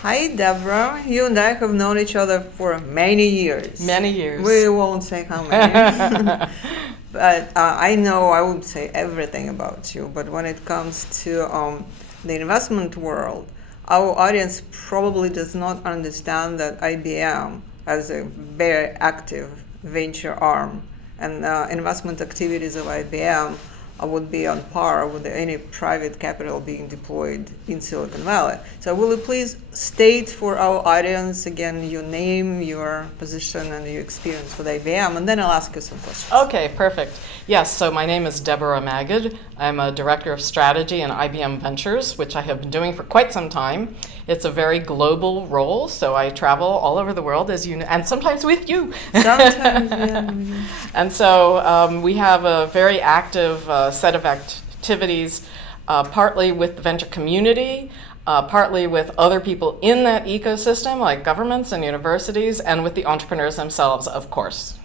Hi, Deborah. You and I have known each other for many years. Many years. We won't say how many. But I would say everything about you. But when it comes to the investment world, our audience probably does not understand that IBM has a very active venture arm. And investment activities of IBM would be on par with any private capital being deployed in Silicon Valley. So will you please state for our audience again your name, your position, and your experience with IBM, and then I'll ask you some questions. Okay, perfect. Yes, so my name is Deborah Magid. I'm a director of strategy in IBM Ventures, which I have been doing for quite some time. It's a very global role, so I travel all over the world, as you know, and sometimes with you. Sometimes, yeah. And so we have a very active set of activities, partly with the venture community, partly with other people in that ecosystem, like governments and universities, and with the entrepreneurs themselves, of course.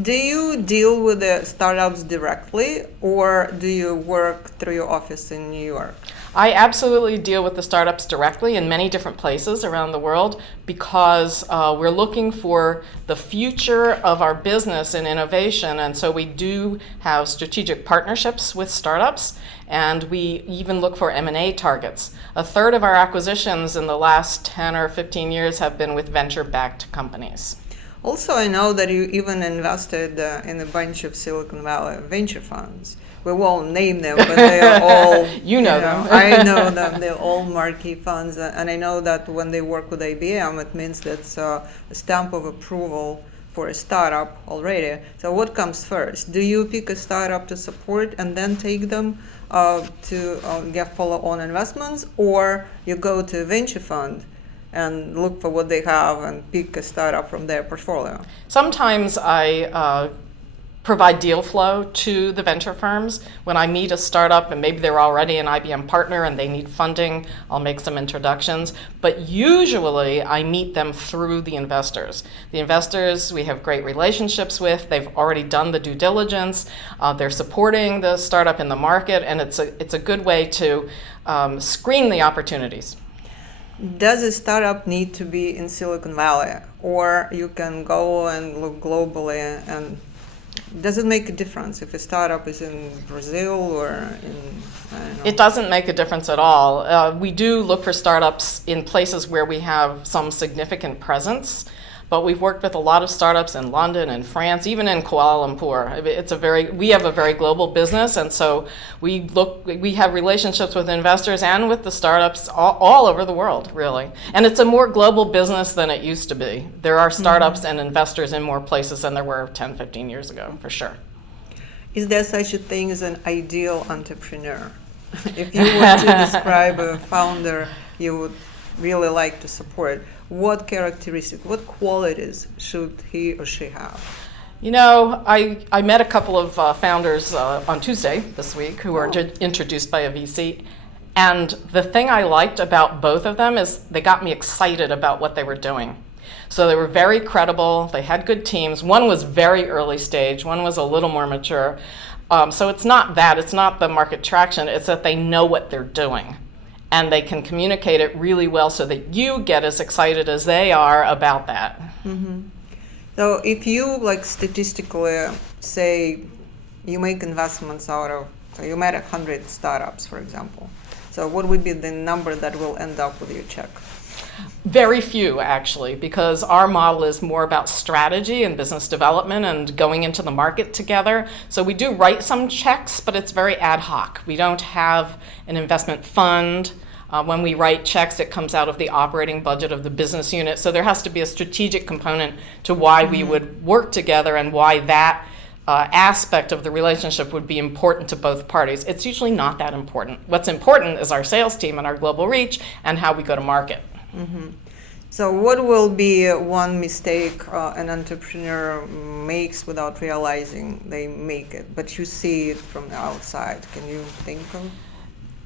Do you deal with the startups directly, or do you work through your office in New York? I absolutely deal with the startups directly in many different places around the world because we're looking for the future of our business and innovation, and so we do have strategic partnerships with startups, and we even look for M&A targets. A third of our acquisitions in the last 10 or 15 years have been with venture-backed companies. Also, I know that you even invested in a bunch of Silicon Valley venture funds. We won't name them, but they are all... you know them. I know them. They're all marquee funds. And I know that when they work with IBM, it means that's a stamp of approval for a startup already. So what comes first? Do you pick a startup to support and then take them to get follow-on investments? Or you go to a venture fund and look for what they have and pick a startup from their portfolio? Sometimes I provide deal flow to the venture firms. When I meet a startup and maybe they're already an IBM partner and they need funding, I'll make some introductions. But usually I meet them through the investors. The investors we have great relationships with. They've already done the due diligence. They're supporting the startup in the market, and it's a good way to screen the opportunities. Does a startup need to be in Silicon Valley, or you can go and look globally? And does it make a difference if a startup is in Brazil or in, I don't know? It doesn't make a difference at all. We do look for startups in places where we have some significant presence, but we've worked with a lot of startups in London and France, even in Kuala Lumpur. We have a very global business, and so we have relationships with investors and with the startups all over the world, really. And it's a more global business than it used to be. There are startups and investors in more places than there were 10, 15 years ago, for sure. Is there such a thing as an ideal entrepreneur? If you were to describe a founder you would really like to support, what characteristics, what qualities should he or she have? You know, I met a couple of founders on Tuesday this week who were introduced by a VC. And the thing I liked about both of them is they got me excited about what they were doing. So they were very credible. They had good teams. One was very early stage. One was a little more mature. So it's not the market traction. It's that they know what they're doing. And they can communicate it really well so that you get as excited as they are about that. Mm-hmm. So if you statistically say you make investments so you made 100 startups, for example. So what would be the number that will end up with your check? Very few, actually, because our model is more about strategy and business development and going into the market together. So we do write some checks, but it's very ad hoc. We don't have an investment fund. When we write checks, it comes out of the operating budget of the business unit. So there has to be a strategic component to why we would work together and why that aspect of the relationship would be important to both parties. It's usually not that important. What's important is our sales team and our global reach and how we go to market. Mm-hmm. So what will be one mistake an entrepreneur makes without realizing they make it, but you see it from the outside? Can you think of?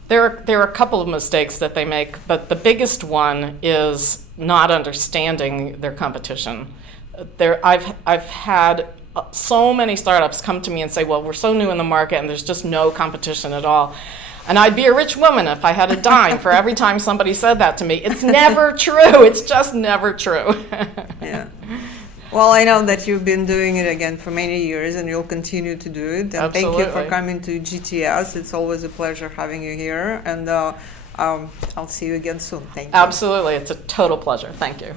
There are a couple of mistakes that they make, but the biggest one is not understanding their competition. I've had so many startups come to me and say, well, we're so new in the market and there's just no competition at all. And I'd be a rich woman if I had a dime for every time somebody said that to me. It's never true. It's just never true. Yeah. Well, I know that you've been doing it again for many years, and you'll continue to do it. And Absolutely. thank you for coming to GTS. It's always a pleasure having you here, and I'll see you again soon. Thank you. Absolutely. It's a total pleasure. Thank you.